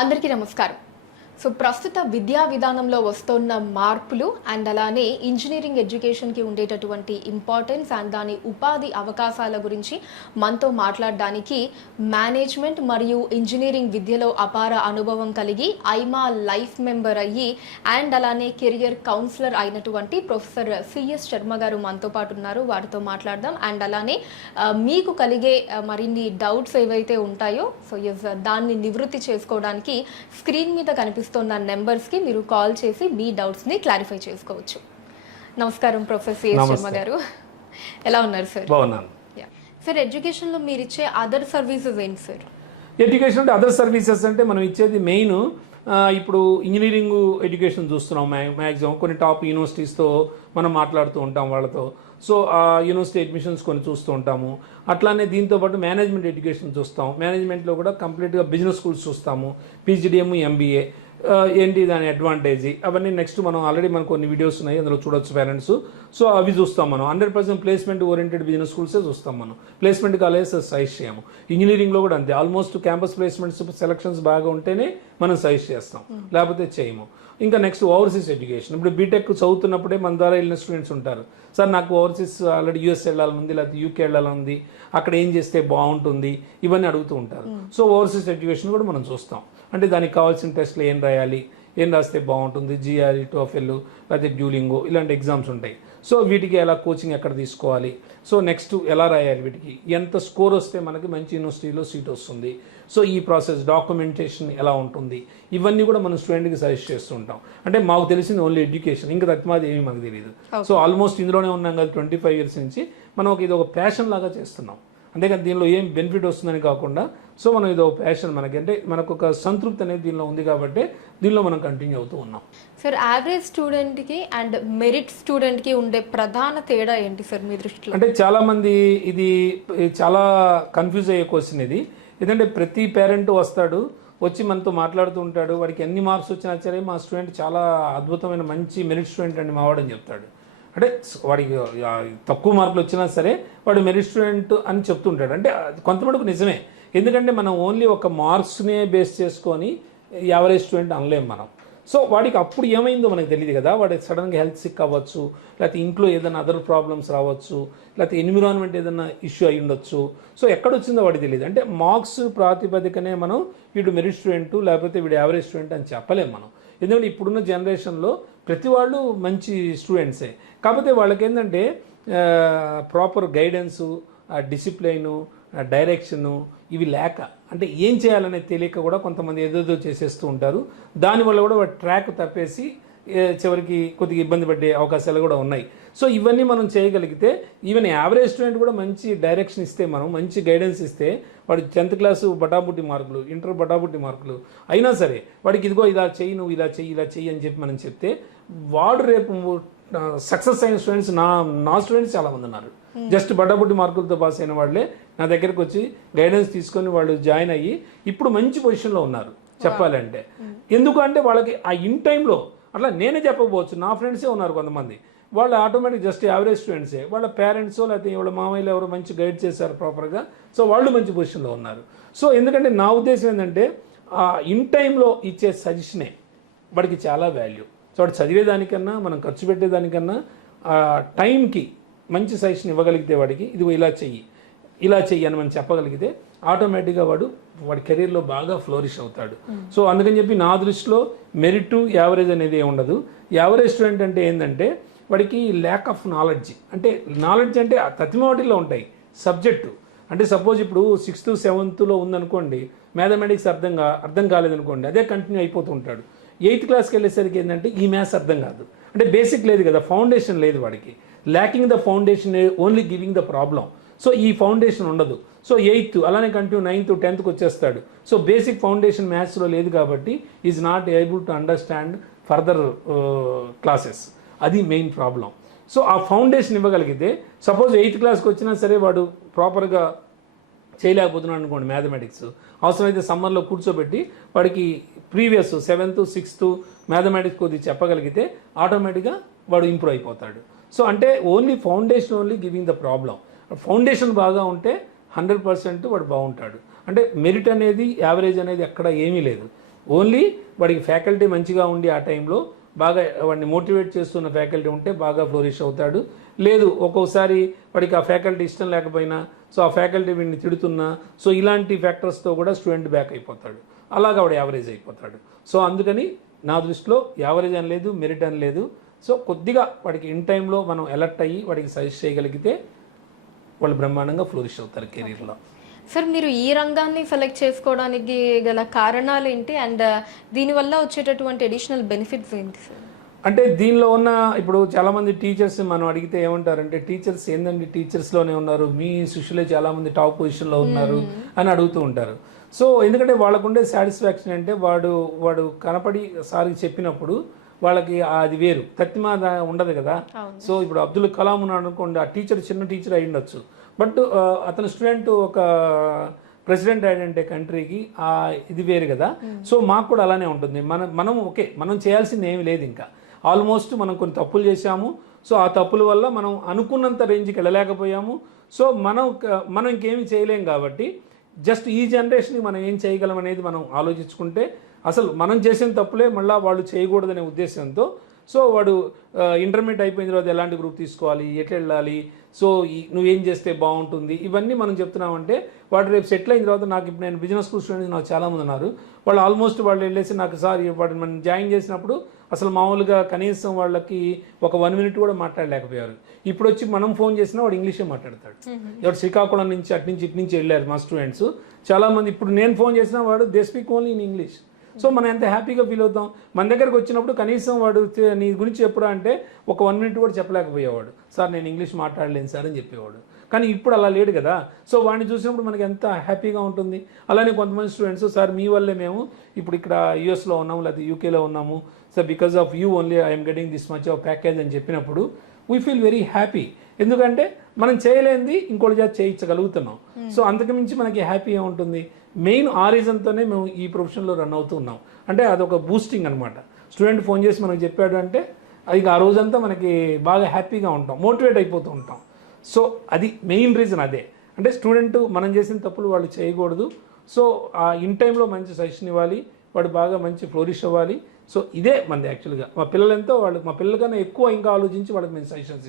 అందరికీ నమస్కారం. సో ప్రస్తుత విద్యా విధానంలో వస్తున్న మార్పులు అండ్ అలానే ఇంజనీరింగ్ ఎడ్యుకేషన్కి ఉండేటటువంటి ఇంపార్టెన్స్ అండ్ దాని ఉపాధి అవకాశాల గురించి మనతో మాట్లాడడానికి మేనేజ్మెంట్ మరియు ఇంజనీరింగ్ విద్యలో అపార అనుభవం కలిగి ఐమా లైఫ్ మెంబర్ అయ్యి అండ్ అలానే కెరియర్ కౌన్సిలర్ అయినటువంటి ప్రొఫెసర్ సిఎస్ శర్మ గారు మనతో పాటు ఉన్నారు. వారితో మాట్లాడదాం. అండ్ అలానే మీకు కలిగే మరిన్ని డౌట్స్ ఏవైతే ఉంటాయో సో దాన్ని నివృత్తి చేసుకోవడానికి స్క్రీన్ మీద కనిపిస్తున్న నెంబర్స్కి మీరు కాల్ చేసి మీ డౌట్స్ని క్లారిఫై చేసుకోవచ్చు. నమస్కారం ప్రొఫెసర్ సిఎస్ శర్మ గారు, ఎలా ఉన్నారు సార్? బాగున్నాను సార్. ఎడ్యుకేషన్లో మీరు ఇచ్చే అదర్ సర్వీసెస్ ఏంటి సార్? ఎడ్యుకేషన్ అంటే అదర్ సర్వీసెస్ అంటే మనం ఇచ్చేది మెయిన్ ఇప్పుడు ఇంజనీరింగ్ ఎడ్యుకేషన్ చూస్తున్నాం. మ్యాక్సిమం కొన్ని టాప్ యూనివర్సిటీస్తో మనం మాట్లాడుతూ ఉంటాం వాళ్ళతో. సో ఆ యూనివర్సిటీ అడ్మిషన్స్ కొన్ని చూస్తూ ఉంటాము. అట్లానే దీంతోపాటు మేనేజ్మెంట్ ఎడ్యుకేషన్ చూస్తాం. మేనేజ్మెంట్లో కూడా కంప్లీట్గా బిజినెస్ స్కూల్స్ చూస్తాము. పీజీడిఎం, ఎంబీఏ ఏంటి దాని అడ్వాంటేజ్ అవన్నీ నెక్స్ట్ మనం ఆల్రెడీ మనకు కొన్ని వీడియోస్ ఉన్నాయి, అందులో చూడొచ్చు పేరెంట్స్. సో అవి చూస్తాం మనం. 100% ప్లేస్మెంట్ ఓరియంటెడ్ బిజినెస్ స్కూల్సే చూస్తాం మనం. ప్లేస్మెంట్ కాలేజెస్ సజెస్ట్ చేయము. ఇంజనీరింగ్లో కూడా అంతే. ఆల్మోస్ట్ క్యాంపస్ ప్లేస్మెంట్స్ సెలక్షన్స్ బాగా ఉంటేనే మనం సజెస్ట్ చేస్తాం, లేకపోతే చేయము. ఇంకా నెక్స్ట్ ఓవర్సీస్ ఎడ్యుకేషన్. ఇప్పుడు బీటెక్ చదువుతున్నప్పుడే మన ద్వారా వెళ్ళిన స్టూడెంట్స్ ఉంటారు. సార్ నాకు ఓవర్సీస్ ఆల్రెడీ యూఎస్ వెళ్ళాలనుంది, లేకపోతే యూకే వెళ్ళాలనుంది, అక్కడ ఏం చేస్తే బాగుంటుంది, ఇవన్నీ అడుగుతూ ఉంటారు. సో ఓవర్సీస్ ఎడ్యుకేషన్ కూడా మనం చూస్తాం. అంటే దానికి కావాల్సిన టెస్ట్లు ఏం రాయాలి, ఏం రాస్తే బాగుంటుంది, జిఆర్ఈ, టోఫెల్, లేకపోతే డ్యూలింగో ఇలాంటి ఎగ్జామ్స్ ఉంటాయి. సో వీటికి ఎలా కోచింగ్ ఎక్కడ తీసుకోవాలి, సో నెక్స్ట్ ఎలా రాయాలి, వీటికి ఎంత స్కోర్ వస్తే మనకి మంచి యూనివర్సిటీలో సీట్ వస్తుంది, సో ఈ ప్రాసెస్ డాక్యుమెంటేషన్ ఎలా ఉంటుంది, ఇవన్నీ కూడా మనం స్టూడెంట్కి సజెస్ట్ చేస్తూ ఉంటాం. అంటే మాకు తెలిసింది ఓన్లీ ఎడ్యుకేషన్, ఇంకా తత్మాది ఏమీ మాకు తెలియదు. సో ఆల్మోస్ట్ ఇందులోనే ఉన్నాం కదా 25 years నుంచి. మనం ఇది ఒక ప్యాషన్ లాగా చేస్తున్నాం. అంతేకాదు దీనిలో ఏం బెనిఫిట్ వస్తుందని కాకుండా, సో మనం ఇది ఒక ప్యాషన్ మనకి, అంటే మనకు ఒక సంతృప్తి అనేది దీనిలో ఉంది కాబట్టి దీనిలో మనం కంటిన్యూ అవుతూ ఉన్నాం. సార్ యావరేజ్ స్టూడెంట్కి అండ్ మెరిట్ స్టూడెంట్కి ఉండే ప్రధాన తేడా ఏంటి సార్ మీ దృష్టిలో? అంటే చాలామంది ఇది చాలా కన్ఫ్యూజ్ అయ్యే క్వశ్చన్ ఇది. ఎందుకంటే ప్రతి పేరెంట్ వస్తాడు, వచ్చి మనతో మాట్లాడుతూ ఉంటాడు. వాడికి ఎన్ని మార్క్స్ వచ్చినా సరే మా స్టూడెంట్ చాలా అద్భుతమైన మంచి మెరిట్ స్టూడెంట్ అండి మావాడని చెప్తాడు. అంటే వాడికి తక్కువ మార్కులు వచ్చినా సరే వాడు మెరిట్ స్టూడెంట్ అని చెప్తుంటాడు. అంటే కొంతమటుకు నిజమే. ఎందుకంటే మనం ఓన్లీ ఒక మార్క్స్నే బేస్ చేసుకొని యావరేజ్ స్టూడెంట్ అనలేము మనం. సో వాడికి అప్పుడు ఏమైందో మనకు తెలియదు కదా. వాడికి సడన్గా హెల్త్ సిక్ అవ్వచ్చు, లేకపోతే ఇంట్లో ఏదైనా అదర్ ప్రాబ్లమ్స్ రావచ్చు, లేకపోతే ఎన్విరాన్మెంట్ ఏదైనా ఇష్యూ అయ్యి ఉండొచ్చు. సో ఎక్కడొచ్చిందో వాడికి తెలియదు. అంటే మార్క్స్ ప్రాతిపదికనే మనం వీడు మెరిట్ స్టూడెంట్ లేకపోతే వీడు యావరేజ్ స్టూడెంట్ అని చెప్పలేము మనం. ఎందుకంటే ఇప్పుడున్న జనరేషన్లో ప్రతి వాళ్ళు మంచి స్టూడెంట్సే. కాకపోతే వాళ్ళకి ఏంటంటే ప్రాపర్ గైడెన్సు, డిసిప్లైను, డైరెక్షను ఇవి లేక, అంటే ఏం చేయాలనేది తెలియక కూడా కొంతమంది ఏదేదో చేసేస్తూ ఉంటారు. దానివల్ల కూడా వాడు ట్రాక్ తప్పేసి చివరికి కొద్దిగా ఇబ్బంది పడే అవకాశాలు కూడా ఉన్నాయి. సో ఇవన్నీ మనం చేయగలిగితే ఈవెన్ యావరేజ్ స్టూడెంట్ కూడా మంచి డైరెక్షన్ ఇస్తే, మనం మంచి గైడెన్స్ ఇస్తే, వాడు 10th క్లాసు బటాబుట్టి మార్కులు, ఇంటర్ బటాబుట్టి మార్కులు అయినా సరే వాడికి ఇదిగో ఇలా చెయ్యి, నువ్వు ఇలా చెయ్యి అని చెప్పి మనం చెప్తే వాడు రేపు సక్సెస్ అయిన స్టూడెంట్స్ నా స్టూడెంట్స్ చాలామంది ఉన్నారు. జస్ట్ బడ్డబుడ్డి మార్కులతో పాస్ అయిన వాళ్ళే నా దగ్గరకు వచ్చి గైడెన్స్ తీసుకొని వాళ్ళు జాయిన్ అయ్యి ఇప్పుడు మంచి పొజిషన్లో ఉన్నారు చెప్పాలంటే. ఎందుకు అంటే వాళ్ళకి ఆ ఇన్ టైంలో, అట్లా నేనే చెప్పకపోవచ్చు, నా ఫ్రెండ్సే ఉన్నారు కొంతమంది, వాళ్ళు ఆటోమేటిక్ జస్ట్ యావరేజ్ స్టూడెంట్సే, వాళ్ళ పేరెంట్స్ లేకపోతే వాళ్ళ మామయ్యలు ఎవరు మంచి గైడ్ చేశారు ప్రాపర్గా, సో వాళ్ళు మంచి పొజిషన్లో ఉన్నారు. సో ఎందుకంటే నా ఉద్దేశం ఏంటంటే ఆ ఇన్ టైంలో ఇచ్చే సజెషనే వాడికి చాలా వాల్యూ. సో వాడు చదివేదానికన్నా మనం ఖర్చు పెట్టేదానికన్నా టైంకి మంచి సజెషన్ ఇవ్వగలిగితే వాడికి ఇదిగో ఇలా చెయ్యి అని మనం చెప్పగలిగితే ఆటోమేటిక్గా వాడి కెరీర్లో బాగా ఫ్లోరిష్ అవుతాడు. సో అందుకని చెప్పి నా దృష్టిలో మెరిట్ యావరేజ్ అనేది ఏమి ఉండదు. యావరేజ్ స్టూడెంట్ అంటే ఏంటంటే వాడికి ల్యాక్ ఆఫ్ నాలెడ్జ్. అంటే నాలెడ్జ్ అంటే తతిమవాటిలో ఉంటాయి సబ్జెక్టు. అంటే సపోజ్ ఇప్పుడు 6th 7th ఉందనుకోండి, మ్యాథమెటిక్స్ అర్థం కాలేదనుకోండి, అదే కంటిన్యూ అయిపోతూ ఉంటాడు. 8th క్లాస్కి వెళ్ళేసరికి ఏంటంటే ఈ మ్యాథ్స్ అర్థం కాదు, అంటే బేసిక్ లేదు కదా, ఫౌండేషన్ లేదు వాడికి. Lacking the foundation only giving the problem. So ఈ ఫౌండేషన్ ఉండదు. సో 8th అలానే కంటిన్యూ 9th 10th వచ్చేస్తాడు. సో బేసిక్ ఫౌండేషన్ మ్యాథ్స్లో లేదు కాబట్టి is not able to understand further classes. అది మెయిన్ ప్రాబ్లం. సో ఆ ఫౌండేషన్ ఇవ్వగలిగితే, సపోజ్ 8th క్లాస్కి వచ్చినా సరే వాడు ప్రాపర్గా చేయలేకపోతున్నాడు అనుకోండి మ్యాథమెటిక్స్, అవసరమైతే సమ్మర్లో కూర్చోబెట్టి వాడికి ప్రీవియస్ 7th 6th మ్యాథమెటిక్స్ కొద్దిగా చెప్పగలిగితే ఆటోమేటిక్గా వాడు ఇంప్రూవ్ అయిపోతాడు. సో అంటే only foundation only giving the problem. Foundation బాగా ఉంటే 100% వాడు బాగుంటాడు. అంటే మెరిట్ అనేది యావరేజ్ అనేది ఎక్కడ ఏమీ లేదు. ఓన్లీ వాడికి ఫ్యాకల్టీ మంచిగా ఉండి ఆ టైంలో బాగా వాడిని మోటివేట్ చేస్తున్న ఫ్యాకల్టీ ఉంటే బాగా ఫ్లోరిష్ అవుతాడు. లేదు ఒక్కోసారి వాడికి ఆ ఫ్యాకల్టీ ఇష్టం లేకపోయినా సో ఆ ఫ్యాకల్టీ వీడిని తిడుతున్నా సో ఇలాంటి ఫ్యాక్టర్స్తో కూడా స్టూడెంట్ బ్యాక్ అయిపోతాడు. అలాగా వాడు యావరేజ్ అయిపోతాడు. సో అందుకని నా దృష్టిలో యావరేజ్ అని లేదు, మెరిట్ అని లేదు. సో కొద్దిగా వాడికి ఇన్ టైంలో మనం అలర్ట్ అయ్యి వాడికి సజెస్ట్ చేయగలిగితే వాళ్ళు బ్రహ్మాండంగా ఫ్లోరిష్ అవుతారు కెరీర్లో. సార్ మీరు ఈ రంగాన్ని సెలెక్ట్ చేసుకోవడానికి గల కారణాలు ఏంటి అండ్ దీనివల్ల వచ్చేటటువంటి అడిషనల్ బెనిఫిట్స్ ఏంటి సార్? అంటే దీనిలో ఉన్న ఇప్పుడు చాలామంది టీచర్స్ మనం అడిగితే ఏమంటారంటే టీచర్స్ ఏందండి టీచర్స్లోనే ఉన్నారు, మీ శిష్యులే చాలామంది టాప్ పొజిషన్లో ఉన్నారు అని అడుగుతూ ఉంటారు. సో ఎందుకంటే వాళ్ళకుండే సాటిస్ఫాక్షన్ అంటే వాడు కనపడి సార్కి చెప్పినప్పుడు వాళ్ళకి అది వేరు, తత్తిమా ఉండదు కదా. సో ఇప్పుడు అబ్దుల్ కలాం ఉన్నాడు అనుకోండి, ఆ టీచర్ చిన్న టీచర్ అయి ఉండొచ్చు, బట్ అతని స్టూడెంట్ ఒక ప్రెసిడెంట్ అయ్యాడంటే కంట్రీకి ఇది వేరు కదా. సో మాకు కూడా అలానే ఉంటుంది. మనం ఓకే మనం చేయాల్సింది ఏమీ లేదు, ఇంకా ఆల్మోస్ట్ మనం కొన్ని తప్పులు చేశాము. సో ఆ తప్పుల వల్ల మనం అనుకున్నంత రేంజ్కి వెళ్ళలేకపోయాము. సో మనం ఇంకేమీ చేయలేం కాబట్టి జస్ట్ ఈ జనరేషన్కి మనం ఏం చేయగలం అనేది మనం ఆలోచించుకుంటే అసలు మనం చేసిన తప్పులే మళ్ళీ వాళ్ళు చేయకూడదనే ఉద్దేశంతో సో వాడు ఇంటర్మీడియట్ అయిపోయిన తర్వాత ఎలాంటి గ్రూప్ తీసుకోవాలి, ఎట్లా వెళ్ళాలి, సో నువ్వేం చేస్తే బాగుంటుంది, ఇవన్నీ మనం చెప్తున్నామంటే వాడు రేపు సెటిల్ అయిన తర్వాత నాకు ఇప్పుడు నేను బిజినెస్ స్కూల్ స్టూడెంట్స్ నాకు చాలామంది ఉన్నారు. వాళ్ళు ఆల్మోస్ట్ వాళ్ళు వెళ్ళేసి నాకు సార్ వాడు మనం జాయిన్ చేసినప్పుడు అసలు మామూలుగా కనీసం వాళ్ళకి ఒక 1 minute కూడా మాట్లాడలేకపోయారు. ఇప్పుడు వచ్చి మనం ఫోన్ చేసినా వాడు ఇంగ్లీషే మాట్లాడతాడు. ఎవరు శ్రీకాకుళం నుంచి అటు నుంచి ఇటు నుంచి వెళ్ళారు మా స్టూడెంట్స్ చాలామంది. ఇప్పుడు నేను ఫోన్ చేసినా వాడు they speak only in English. So మనం ఎంత హ్యాపీగా ఫీల్ అవుతాం. మన దగ్గరకు వచ్చినప్పుడు కనీసం వాడు నీ గురించి ఎప్పుడు అంటే ఒక 1 minute కూడా చెప్పలేకపోయేవాడు, సార్ నేను ఇంగ్లీష్ మాట్లాడలేను సార్ అని చెప్పేవాడు. కానీ ఇప్పుడు అలా లేడు కదా. సో వాడిని చూసినప్పుడు మనకి ఎంత హ్యాపీగా ఉంటుంది. అలానే కొంతమంది స్టూడెంట్స్ సార్ మీ వల్లే మేము ఇప్పుడు ఇక్కడ యూఎస్లో ఉన్నాము లేకపోతే యూకేలో ఉన్నాము sir, because of you only I'm getting this much of package అని చెప్పినప్పుడు వీ ఫీల్ వెరీ హ్యాపీ. ఎందుకంటే మనం చేయలేనిది ఇంకోటి చేత చేయించగలుగుతున్నాం. సో అంతకుమించి మనకి హ్యాపీ ఏముంటుంది. మెయిన్ ఆ రీజన్తోనే మేము ఈ ప్రొఫెషన్లో రన్ అవుతూ ఉన్నాం. అంటే అదొక బూస్టింగ్ అనమాట. స్టూడెంట్ ఫోన్ చేసి మనకు చెప్పాడు అంటే అది ఆ రోజంతా మనకి బాగా హ్యాపీగా ఉంటాం, మోటివేట్ అయిపోతూ ఉంటాం. సో అది మెయిన్ రీజన్ అదే. అంటే స్టూడెంట్ మనం చేసిన తప్పులు వాళ్ళు చేయకూడదు. సో ఆ ఇన్ టైంలో మంచి సజెషన్ ఇవ్వాలి, వాడు బాగా మంచి ఫ్లోరిష్ అవ్వాలి. సో ఇదే మనది యాక్చువల్గా. మా పిల్లలెంతో మా పిల్లల కన్నా ఎక్కువ ఇంకా ఆలోచించి వాళ్ళకి మేము సజెషన్స్